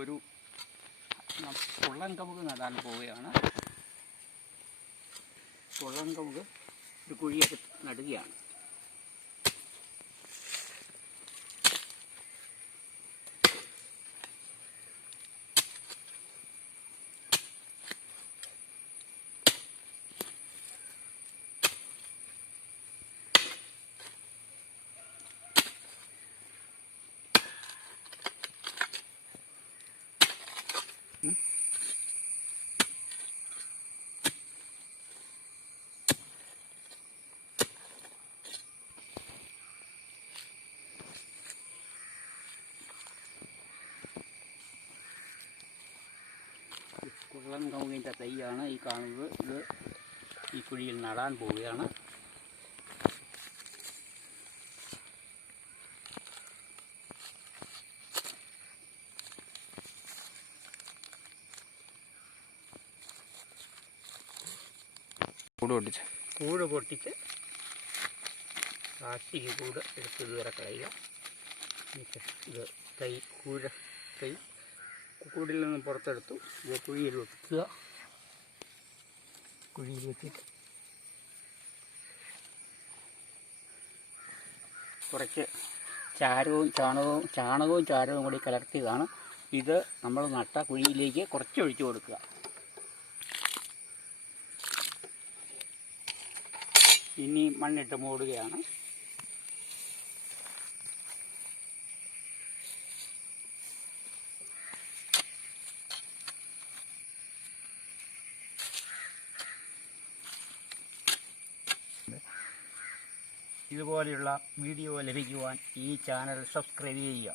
ഒരു പൊള്ളൻകമുക് നടാൻ പോവുകയാണ്. പൊള്ളൻകമുക് ഒരു കുഴിയൊക്കെ നടുകയാണ്. പൊള്ളൻകമുകിൻ്റെ തൈയാണ് ഈ കാണുന്നത്. ഇത് ഈ കുഴിയിൽ നടാൻ പോവുകയാണ്. കൂട് പൊട്ടിച്ച് പ്ലാസ്റ്റിക് കൂട് എടുത്ത് ഇതുവരെ കളയുക. ഇത് തൈ കൂടിൽ നിന്ന് പുറത്തെടുത്തു. ഇത് കുഴിയിൽ വെക്കുക. കുഴിയിൽ വെച്ചിട്ട് കുറച്ച് ചാണകവും ചാരവും കൂടി കലർത്തിയതാണ്. ഇത് നമ്മൾ നട്ട കുഴിയിലേക്ക് കുറച്ച് ഒഴിച്ചു കൊടുക്കുക. ഇനി മണ്ണിട്ട് മൂടുകയാണ്. ഇതുപോലെയുള്ള വീഡിയോ ലഭിക്കുവാൻ ഈ ചാനൽ സബ്സ്ക്രൈബ് ചെയ്യുക.